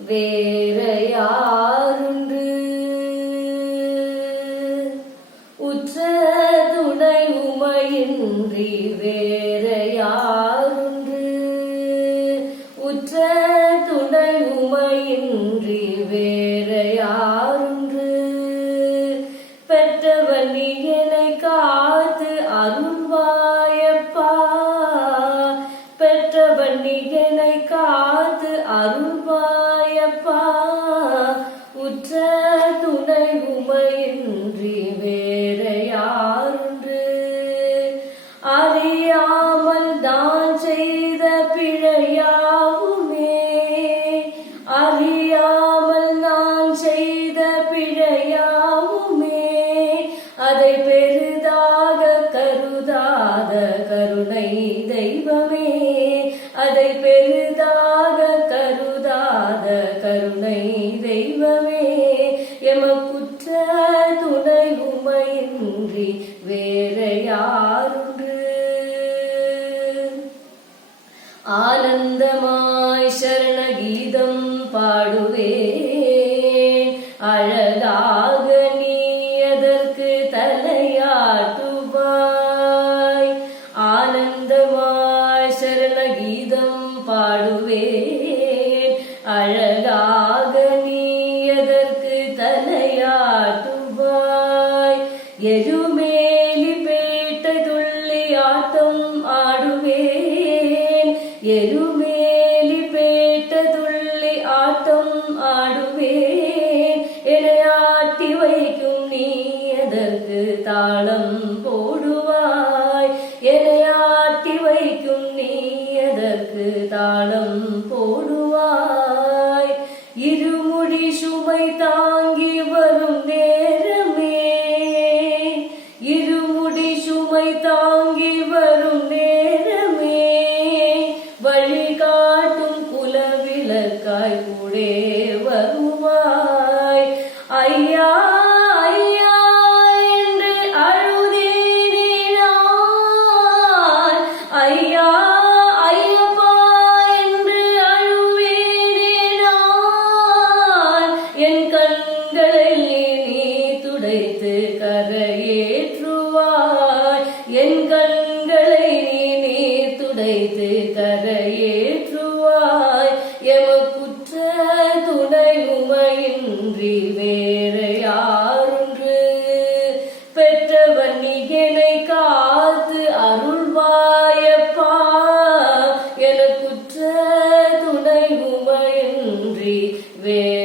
வேற யாருண்டு உற்ற துணை உமையின்றி வேற யாருண்டு உற்ற துணை உமையின்றி வேற யாருண்டு பெற்றவன் நீ என்னை காத்து அருள்வாயப்பா பெற்றவன் நீ என்னை காத்து அருள்வாயப்பா உற்ற துணை உமையின்றி வேற யாருண்டு அறியாமல் நான் செய்த பிழையாவுமே அறியாமல் நான் செய்த பிழையாவுமே அதை பெரிதாக கருதாத கருணை தெய்வமே அதை பெரிதாக கருதாத கருணை தெய்வமே எமக்குற்ற துணை உமையின்றி வேற யாருண்டு ஆனந்தமாய் சரண கீதம் பாடுவேன் அழகாக நீ அதற்கு தலையாட்டுவாய் ஆனந்தமாய் சரண கீதம் பாடுவேன் அழகாக நீ அதற்கு தலையாட்டுவாய் எருமேலி பேட்டை துள்ளி ஆட்டம் ஆடுவேன் எருமேலி பேட்டை துள்ளி ஆட்டம் ஆடுவேன் என்னை ஆட்டி வைக்கும் நீ அதற்கு தாளம் போடுவாய் என்னை ஆட்டி வைக்கும் நீ அதற்கு தாளம் போடுவாய் இருமுடி சுமை தாங்கி வரும் நேரமே இருமுடி சுமை தாங்கி வரும் நேரமே வழிகாட்டும் குலவிளக்காய் கூடே வருவாய் ஐயா ஐயா என்று அழுதேனே நான் ஐயா ஐயப்பா என்று அழுவேனே நான் என் கண்களை நீ துடைத்து கரையேற்றுவாய் என் கண்களை நீ துடைத்து கரையேற்றுவாய் எமக்குற்ற துணை உமையின்றி வேற யாருன்று பெற்றவன் நீ என்னை காத்து அருள்வாயப்பா எனக்குற்ற துணை உமையின்றி வேற